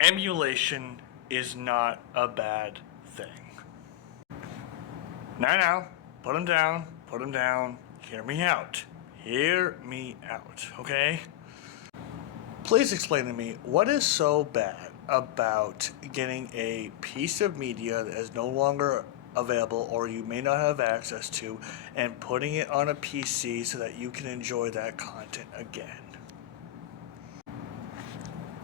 Emulation is not a bad thing. Now, put them down, hear me out. Hear me out, okay? Please explain to me what is so bad about getting a piece of media that is no longer available or you may not have access to and putting it on a PC so that you can enjoy that content again.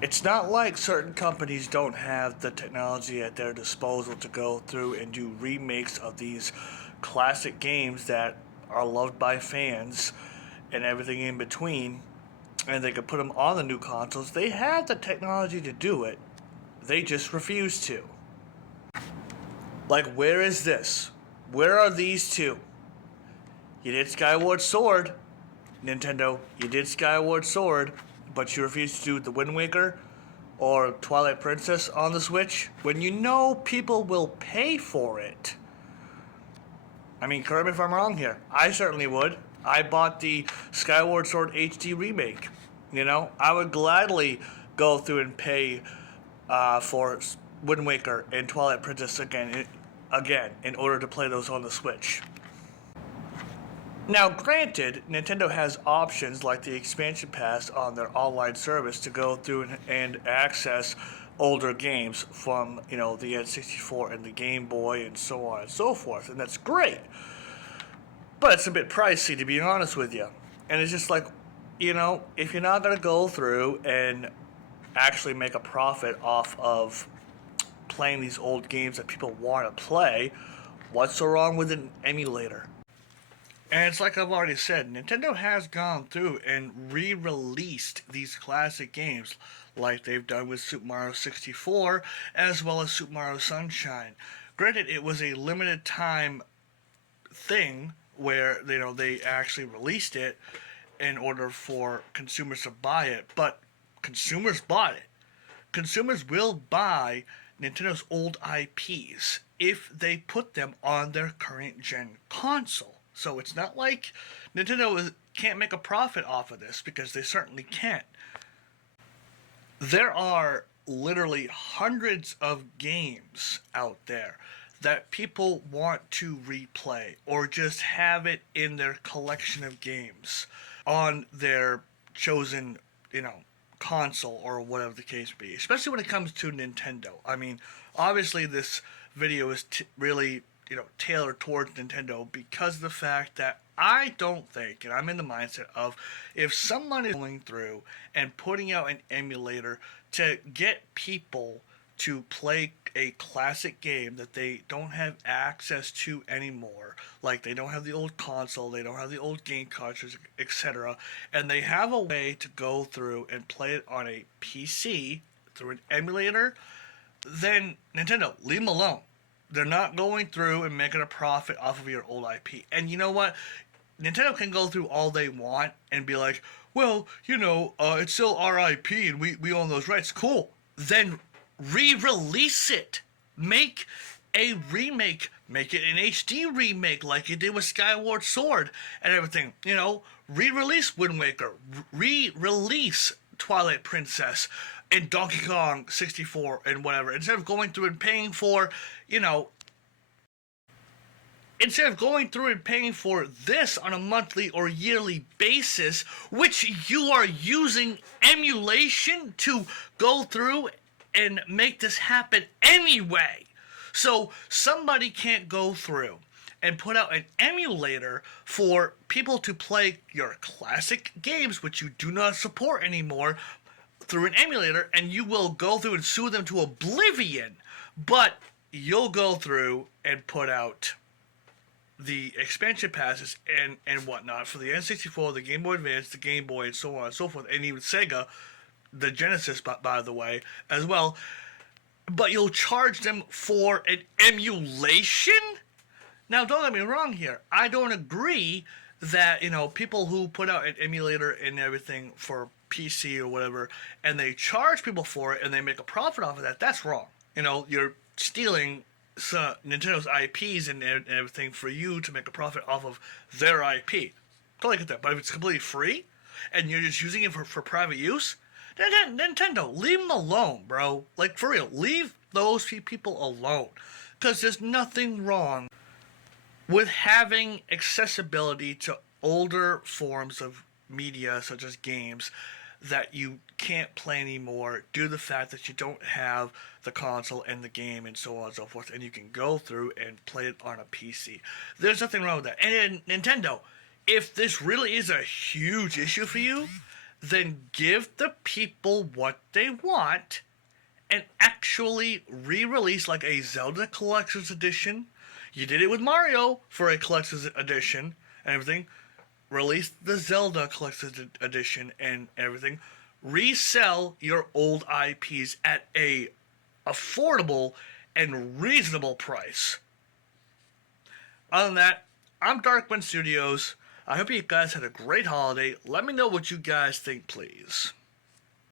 It's not like certain companies don't have the technology at their disposal to go through and do remakes of these classic games that are loved by fans and everything in between, and they could put them on the new consoles. They have the technology to do it. They just refuse to. Like, where is this? Where are these two? You did Skyward Sword, Nintendo. You did Skyward Sword, but you refuse to do the Wind Waker or Twilight Princess on the Switch when you know people will pay for it. I mean, correct me if I'm wrong here. I certainly would. I bought the Skyward Sword HD remake. You know, I would gladly go through and pay for Wind Waker and Twilight Princess again in order to play those on the Switch. Now, granted, Nintendo has options like the expansion pass on their online service to go through and access older games from, the N64 and the Game Boy and so on and so forth, and that's great. But it's a bit pricey, to be honest with you. And it's just like, if you're not going to go through and actually make a profit off of playing these old games that people want to play, what's so wrong with an emulator? And it's like I've already said, Nintendo has gone through and re-released these classic games like they've done with Super Mario 64 as well as Super Mario Sunshine. Granted, it was a limited time thing where they actually released it in order for consumers to buy it, but consumers bought it. Consumers will buy Nintendo's old IPs if they put them on their current gen console. So it's not like Nintendo can't make a profit off of this, because they certainly can't. There are literally hundreds of games out there that people want to replay or just have it in their collection of games on their chosen, console or whatever the case be, especially when it comes to Nintendo. I mean, obviously this video is really tailored towards Nintendo because of the fact that I don't think, and I'm in the mindset of, if someone is going through and putting out an emulator to get people to play a classic game that they don't have access to anymore, like they don't have the old console, they don't have the old game cartridge, etc., and they have a way to go through and play it on a PC through an emulator, then Nintendo, leave them alone. They're not going through and making a profit off of your old IP. And you know what? Nintendo can go through all they want and be like, well, it's still our IP and we own those rights. Cool. Then re-release it. Make a remake. Make it an HD remake like you did with Skyward Sword and everything. Re-release Wind Waker. Re-release Twilight Princess and Donkey Kong 64 and whatever. Instead of going through and paying for, this on a monthly or yearly basis, which you are using emulation to go through and make this happen anyway. So somebody can't go through and put out an emulator for people to play your classic games, which you do not support anymore, through an emulator, and you will go through and sue them to oblivion, but you'll go through and put out the expansion passes and whatnot for the N64, the Game Boy Advance, the Game Boy, and so on and so forth, and even Sega, the Genesis, by the way, as well, but you'll charge them for an emulation? Now, don't get me wrong here. I don't agree that, people who put out an emulator and everything for PC or whatever, and they charge people for it and they make a profit off of that, that's wrong. You're stealing Nintendo's IPs and everything for you to make a profit off of their IP. Totally get that. But if it's completely free and you're just using it for private use, Nintendo, leave them alone, bro. Like, for real, leave those people alone. Because there's nothing wrong with having accessibility to older forms of media, such as games, that you can't play anymore due to the fact that you don't have the console and the game and so on and so forth, and you can go through and play it on a PC. There's nothing wrong with that. And in Nintendo, if this really is a huge issue for you, then give the people what they want and actually re-release like a Zelda Collector's Edition. You did it with Mario for a Collector's Edition and everything. Release the Zelda Collector's Edition and everything. Resell your old IPs at a affordable and reasonable price. Other than that, I'm Darkwind Studios. I hope you guys had a great holiday. Let me know what you guys think, please.